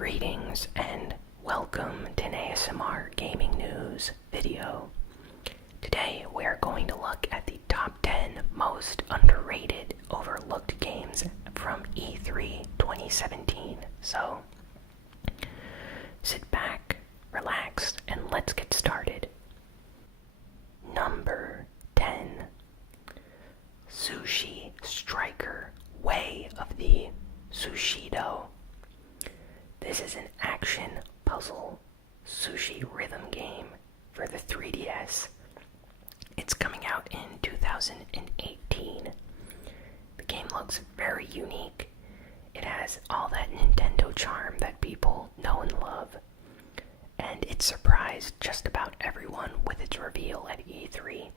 Greetings and welcome to an ASMR Gaming News video. Today we are going to look at the top 10 most underrated, overlooked games from E3 2017. So, sit back, relax, and let's get started. Number 10. Sushi Striker, Way of the Sushido. This is an action puzzle sushi rhythm game for the 3DS. It's coming out in 2018. The game looks very unique. It has all that Nintendo charm that people know and love. And it surprised just about everyone with its reveal at E3.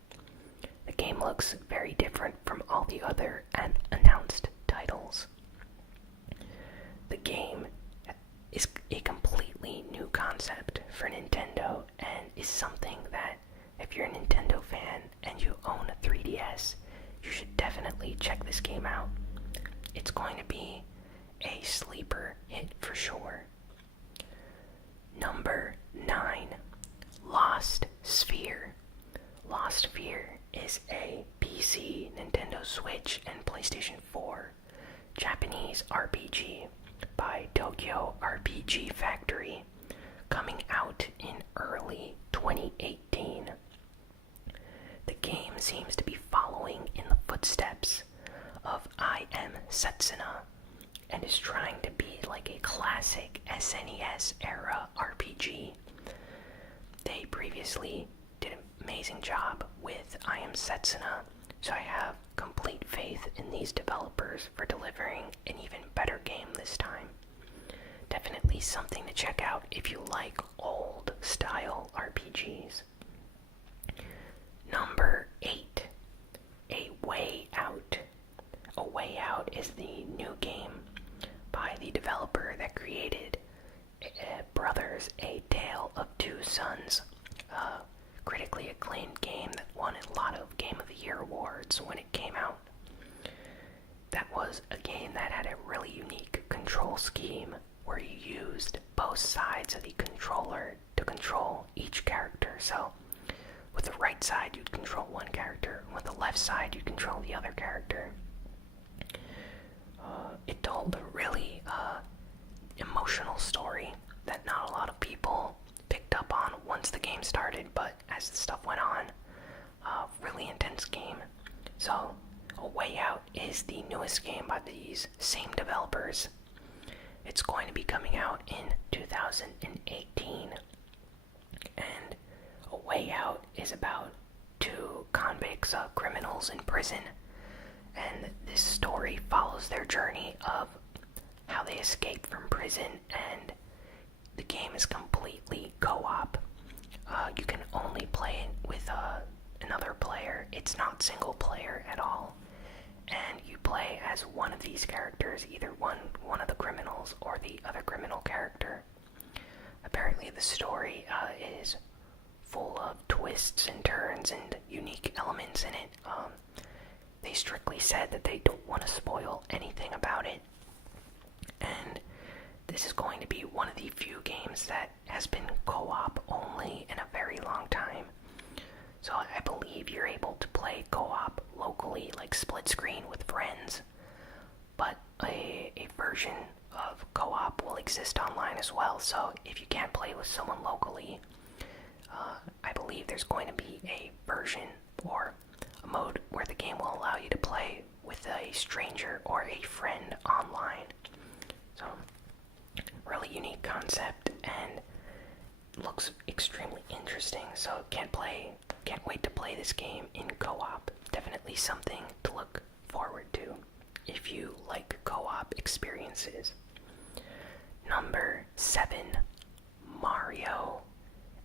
The game looks very different from all the other announced titles. The game is a completely new concept for Nintendo and is something that, if you're a Nintendo fan and you own a 3DS, you should definitely check this game out. It's going to be a sleeper hit for sure. Number 9. Lost Sphear. Lost Sphear is a PC, Nintendo Switch, and PlayStation 4 Japanese RPG by Tokyo RPG Factory, coming out in early 2018. The game seems to be following in the footsteps of I Am Setsuna and is trying to be like a classic SNES era RPG. They previously did an amazing job with I Am Setsuna, so I have complete faith in these developers for delivering an even better game this time. Definitely something to check out if you like old style RPGs. Number 8. A Way Out. A Way Out is the new game by the developer that created Brothers, A Tale of Two Sons, a critically acclaimed game that won a lot of Game of the Year awards when it came out. That was a game that had a really unique control scheme where you used both sides of the controller to control each character. So with the right side you'd control one character, and with the left side you'd control the other character. It told a really emotional story that not a lot of people picked up on once the game started, but as the stuff went on, really intense game. So, A Way Out is the newest game by these same developers. It's going to be coming out in 2018, and A Way Out is about two convicts, criminals in prison, and this story follows their journey of how they escape from prison, and the game is completely co-op. You can only play it with another player. It's not single player at all. And you play as one of these characters, either one of the criminals or the other criminal character. Apparently the story is full of twists and turns and unique elements in it. They strictly said that they don't want to spoil anything about it. And this is going to be one of the few games that has been co-op only in a very long time. So I believe you're able to play co-op locally, like split screen with friends, but a version of co-op will exist online as well. So if you can't play with someone locally, I believe there's going to be a version or a mode where the game will allow you to play with a stranger or a friend online. So, really unique concept and looks extremely interesting. So can't wait to play this game in co-op. Definitely something to look forward to if you like co-op experiences. Number 7. Mario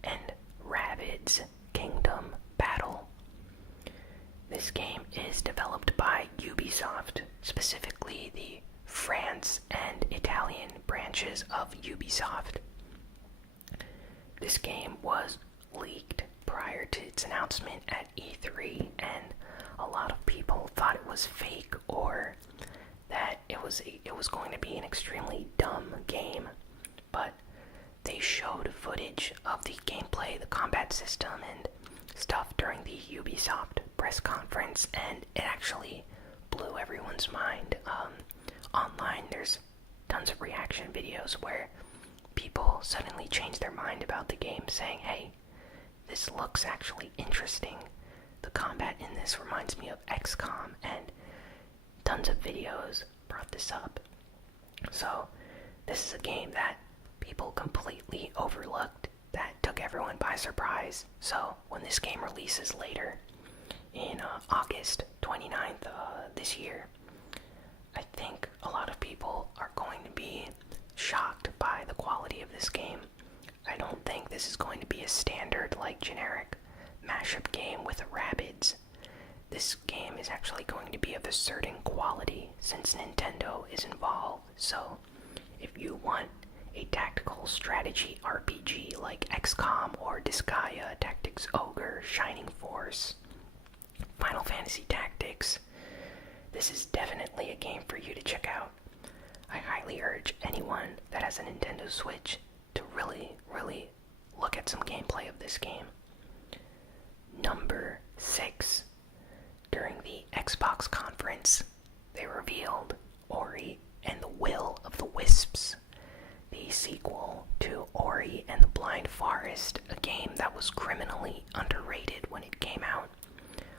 and Rabbids Kingdom Battle. This game is developed by Ubisoft, specifically the France and Italian branches of Ubisoft. This game was leaked prior to its announcement at E3, and a lot of people thought it was fake or that it was going to be an extremely dumb game. combat system and stuff during the Ubisoft press conference, and it actually blew everyone's mind. Online, there's tons of reaction videos where people suddenly change their mind about the game, saying, hey, this looks actually interesting. The combat in this reminds me of XCOM, and tons of videos brought this up. So, this is a game that people completely overlooked, that took everyone by surprise. So, when this game releases later, in August 29th this year, I think a lot of people are going to be shocked by the quality of this game. I don't think this is going to be a standard, like, generic mashup game with Rabbids. This game is actually going to be of a certain quality since Nintendo is involved. So, if you want a tactical strategy RPG like XCOM or Disgaea, Tactics Ogre, Shining Force, Final Fantasy Tactics, this is definitely a game for you to check out. I highly urge anyone that has a Nintendo Switch to really look at some gameplay of this game. Number 6. During the Xbox conference, they revealed Ori and the Will of the Wisps, the sequel to Ori and the Blind Forest, a game that was criminally underrated when it came out.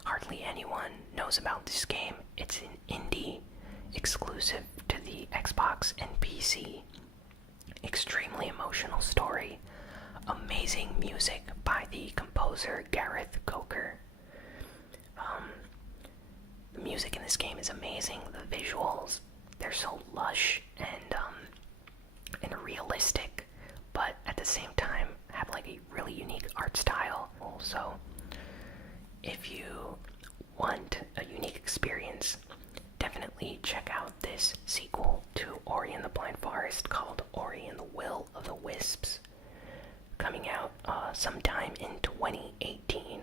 Hardly anyone knows about this game. It's an indie exclusive to the Xbox and PC. Extremely emotional story. Amazing music by the composer Gareth Coker. The music in this game is amazing. The visuals, they're so lush and realistic, but at the same time have like a really unique art style. Also, if you want a unique experience, definitely check out this sequel to Ori and the Blind Forest called Ori and the Will of the Wisps, coming out sometime in 2018.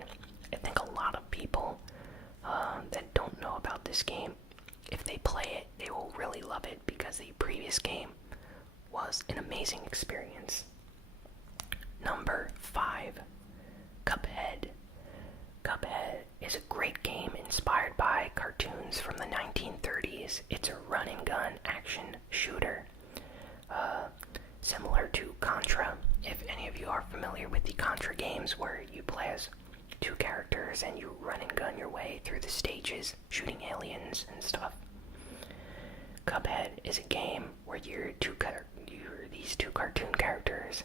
I think a lot of people that don't know about this game, if they play it, they will really love it because the previous game was an amazing experience. Number 5, Cuphead. Cuphead is a great game inspired by cartoons from the 1930s. It's a run-and-gun action shooter, similar to Contra. If any of you are familiar with the Contra games where you play as 2 characters and you run and gun your way through the stages, shooting aliens and stuff. Cuphead is a game where you're these 2 cartoon characters,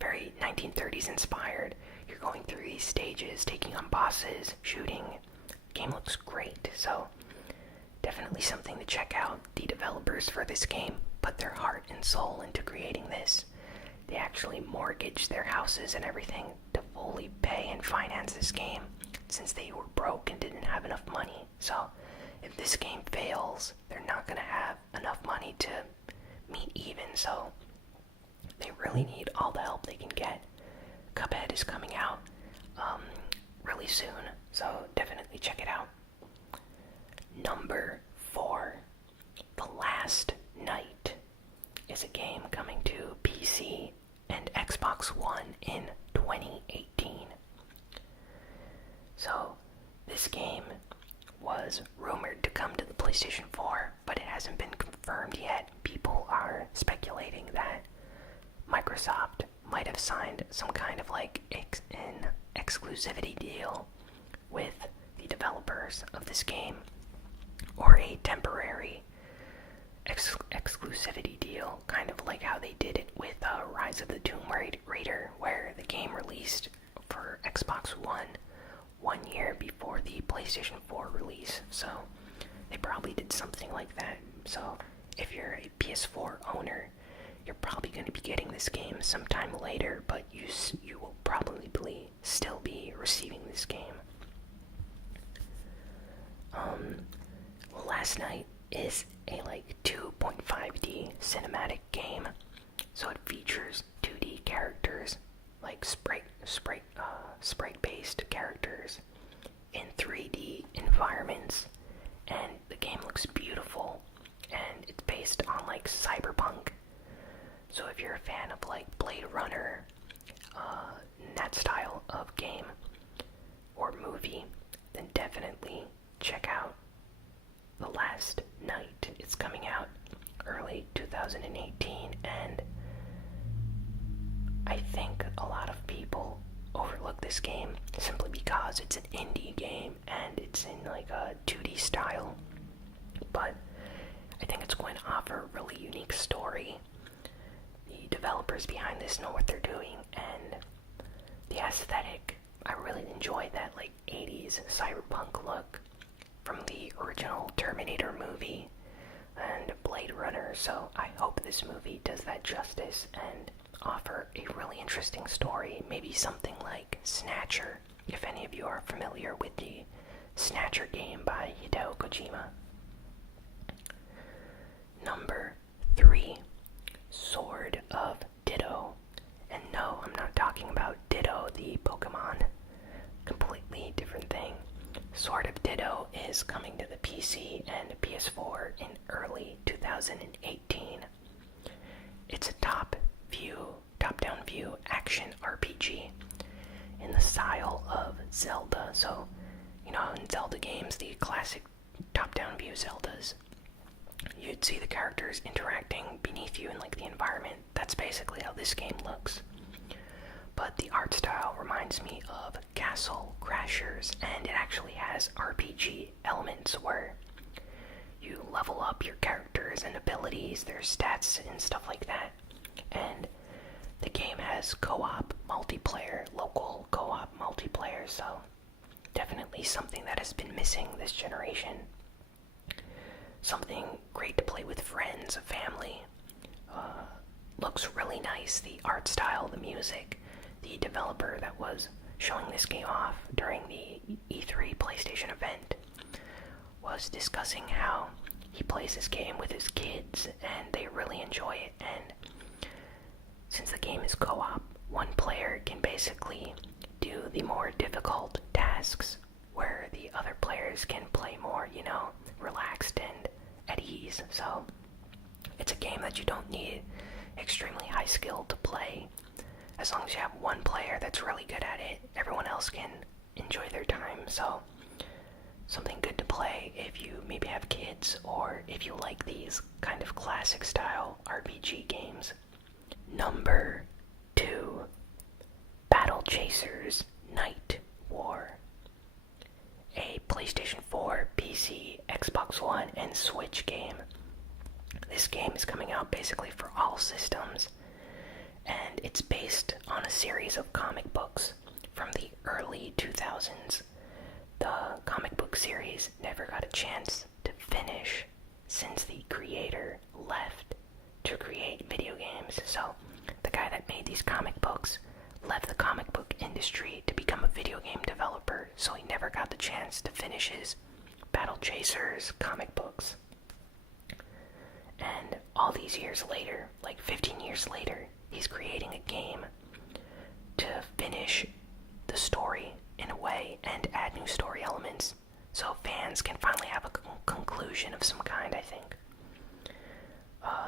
very 1930s inspired. You're going through these stages, taking on bosses, shooting. The game looks great, so definitely something to check out. The developers for this game put their heart and soul into creating this. They actually mortgaged their houses and everything to fully pay and finance this game, since they were broke and didn't have enough money. So if this game fails, they're not going to have enough money to meet even, so they really need all the help they can get. Cuphead is coming out really soon, so definitely check it out. Number 4, The Last Night is a game coming to PC and Xbox One in 2018. So, this game was rumored to come to the PlayStation 4, but it hasn't been confirmed yet. People are speculating that Microsoft might have signed some kind of like an exclusivity deal with the developers of this game, or a temporary exclusivity deal, kind of like how they did it with Rise of the Tomb Raider, where the game released for Xbox One 1 year before the PlayStation 4 release. So they probably did something like that. So if you're a PS4 owner, you're probably going to be getting this game sometime later, but you will probably still be receiving this game. Last Night is a like 2.5D cinematic game, so it features 2D characters, like sprite-based characters in 3D environments, and the game looks beautiful, and it's based on like cyberpunk. So if you're a fan of like Blade Runner, that style of game or movie, then definitely check out The Last Night. It's coming out early 2018, and I think a lot of people overlook this game simply because it's an indie game and it's in like a 2D style, but I think it's going to offer a really unique story. The developers behind this know what they're doing, and the aesthetic, I really enjoy that like 80s cyberpunk look from the original Terminator movie and Blade Runner, so I hope this movie does that justice and offer a really interesting story, maybe something like Snatcher, if any of you are familiar with the Snatcher game by Hideo Kojima. Number 3, Sword of Ditto. And no, I'm not talking about Ditto, the Pokemon. Completely different thing. Sword of Ditto is coming to the PC and PS4 in early 2018. It's a top-down view action RPG in the style of Zelda. So, you know, in Zelda games, the classic top-down view Zeldas, you'd see the characters interacting beneath you in like the environment. That's basically how this game looks. But the art style reminds me of Castle Crashers, and it actually has RPG elements where you level up your characters and abilities, their stats and stuff like that. And the game has co-op multiplayer, local co-op multiplayer, so definitely something that has been missing this generation. Something great to play with friends, family. Looks really nice, the art style, the music. The developer that was showing this game off during the E3 PlayStation event was discussing how he plays this game with his kids and they really enjoy it. And since the game is co-op, one player can basically do the more difficult tasks where the other players can play more, you know, relaxed and at ease. So it's a game that you don't need extremely high skill to play. As long as you have one player that's really good at it, everyone else can enjoy their time. So something good to play if you maybe have kids or if you like these kind of classic style RPG games. Number 2, Battle Chasers Nightwar. A PlayStation 4, PC, Xbox One, and Switch game. This game is coming out basically for all systems, and it's based on a series of comic books from the early 2000s. The comic book series never got a chance to finish since the creator left to create video games. So the guy that made these comic books left the comic book industry to become a video game developer, so he never got the chance to finish his Battle Chasers comic books. And all these years later, like 15 years later, he's creating a game to finish the story in a way and add new story elements so fans can finally have a conclusion of some kind, I think.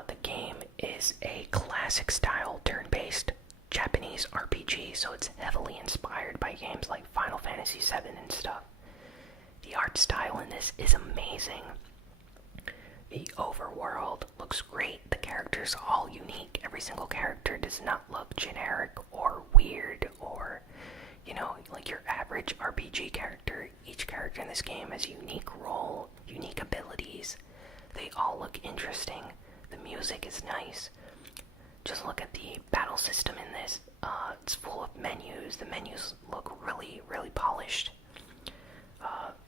The game is a classic style turn-based Japanese RPG, so it's heavily inspired by games like Final Fantasy VII and stuff. The art style in this is amazing. The overworld looks great. The characters are all unique. Every single character does not look generic or weird or, you know, like your average RPG character. Each character in this game has a unique role, unique abilities. They all look interesting. The music is nice. Just look at the battle system in this. It's full of menus. The menus look really, really polished.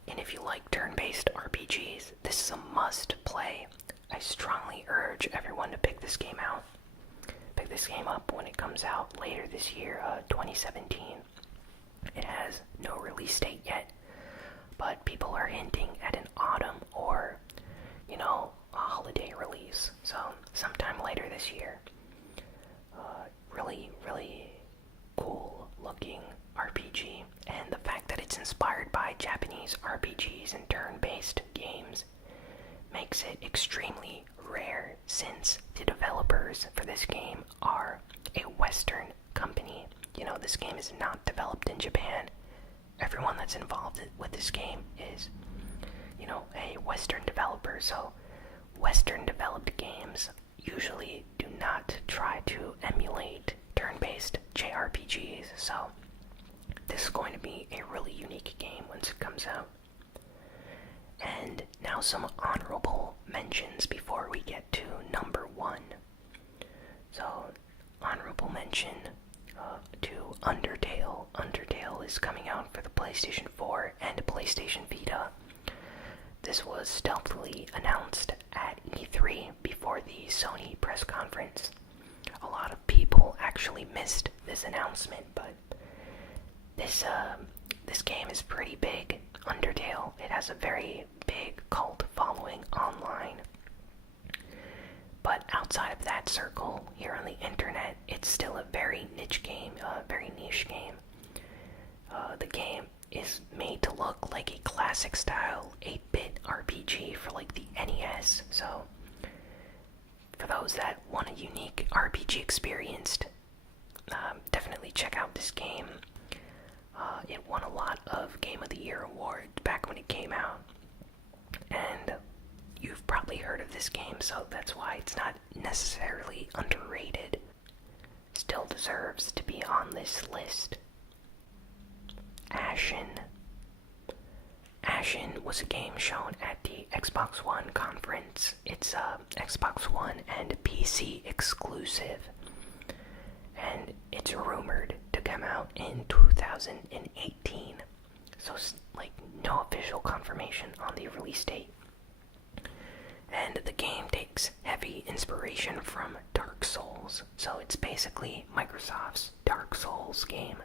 And if you like turn-based RPGs, this is a must-play. I strongly urge everyone to pick this game out. Pick this game up when it comes out later this year, 2017. It has no release date yet, but people are hinting at an autumn or, you know, a holiday release. So sometime later this year. Really, really cool looking RPG, and the fact that it's inspired by Japanese RPGs and turn-based games makes it extremely rare, since the developers for this game are a Western company. You know, this game is not developed in Japan. Everyone that's involved with this game is, you know, a Western developer. So Western developed games usually do not try to emulate turn-based JRPGs. So this is going to be a really unique game once it comes out. And now some honorable mentions before we get to number 1. So, honorable mention to Undertale. Undertale is coming out for the PlayStation 4 and PlayStation Vita. This was stealthily announced at E3 before the Sony press conference. A lot of people actually missed this announcement, but this game is pretty big. Undertale, it has a very big cult following online. But outside of that circle, here on the internet, it's still a very niche game, very niche game. The game is made to look like a classic style 8-bit RPG for like the NES. So for those that want a unique RPG experience, definitely check out this game. It won a lot of Game of the Year awards back when it came out. And you've probably heard of this game, so that's why it's not necessarily underrated. Still deserves to be on this list. Ashen. Ashen was a game shown at the Xbox One conference. It's Xbox One and PC exclusive. And it's rumored to come out in 2018. So, like, no official confirmation on the release date. And the game takes heavy inspiration from Dark Souls. So it's basically Microsoft's Dark Souls game.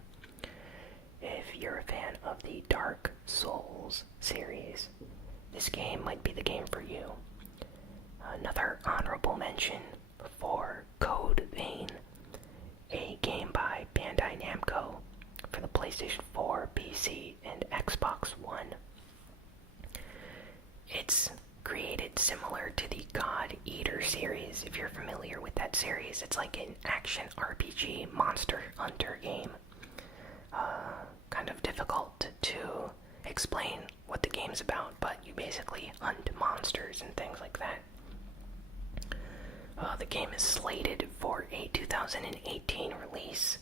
If you're a fan of the Dark Souls series, this game might be the game for you. Another honorable mention for Code Vein, a game by Bandai Namco for the PlayStation 4, PC, and Xbox One. It's created similar to the God Eater series. If you're familiar with that series, it's like an action RPG monster hunter game. Kind of difficult to explain what the game's about, but you basically hunt monsters and things like that. The game is slated for a 2018 release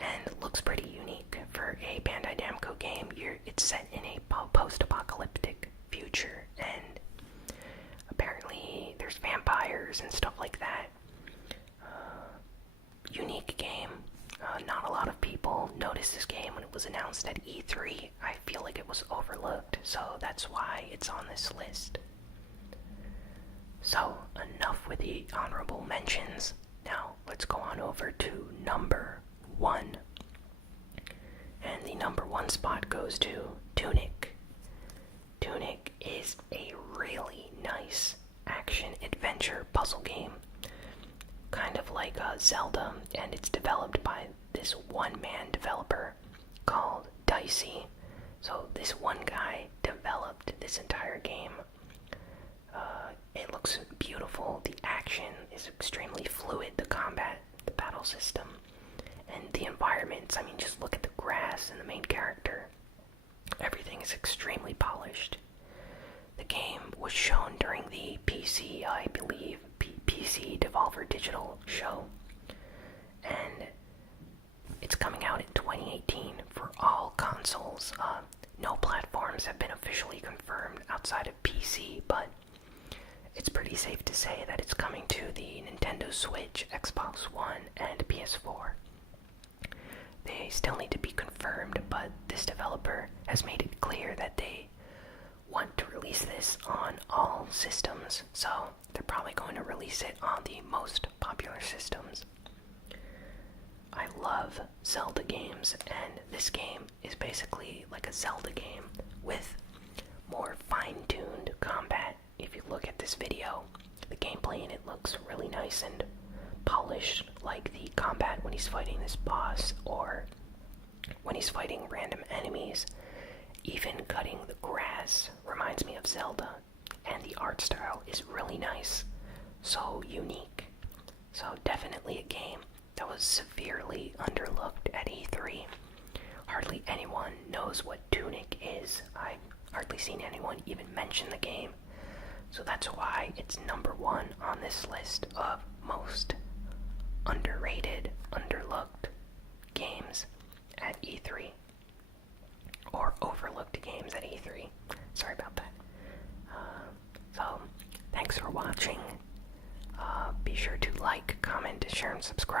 and looks pretty unique for a Bandai Namco game. It's set in a post-apocalyptic future, and apparently there's vampires and stuff like that. Unique game. Not a lot of people noticed this game when it was announced at E3. I feel like it was overlooked, so that's why it's on this list. So, enough with the honorable mentions. Now, let's go on over to number 1. And the number 1 spot goes to Tunic. Tunic is a really nice action-adventure puzzle game. Kind of like Zelda, and it's developed by this one-man developer called Dicey. So this one guy developed this entire game. It looks beautiful. The action is extremely fluid. The combat, the battle system, and the environments. I mean, just look at the grass and the main character. Everything is extremely polished. The game was shown during the PC, I believe, PC Devolver Digital show. And it's coming out in 2018 for all consoles. No platforms have been officially confirmed outside of PC, but it's pretty safe to say that it's coming to the Nintendo Switch, Xbox One, and PS4. They still need to be confirmed, but this developer has made it clear that they want to release this on all systems, so they're probably going to release it on the most popular systems. I love Zelda games, and this game is basically like a Zelda game with more fine-tuned combat. If you look at this video, the gameplay in it looks really nice and polished, like the combat when he's fighting this boss or when he's fighting random enemies. Even cutting the grass reminds me of Zelda, and the art style is really nice, so unique. So definitely a game that was severely underlooked at E3. Hardly anyone knows what Tunic is. I've hardly seen anyone even mention the game. So that's why it's number one on this list of most underrated, underlooked games at E3. Or overlooked games at E3. Sorry about that. So, thanks for watching. Be sure to like, comment, share, and subscribe.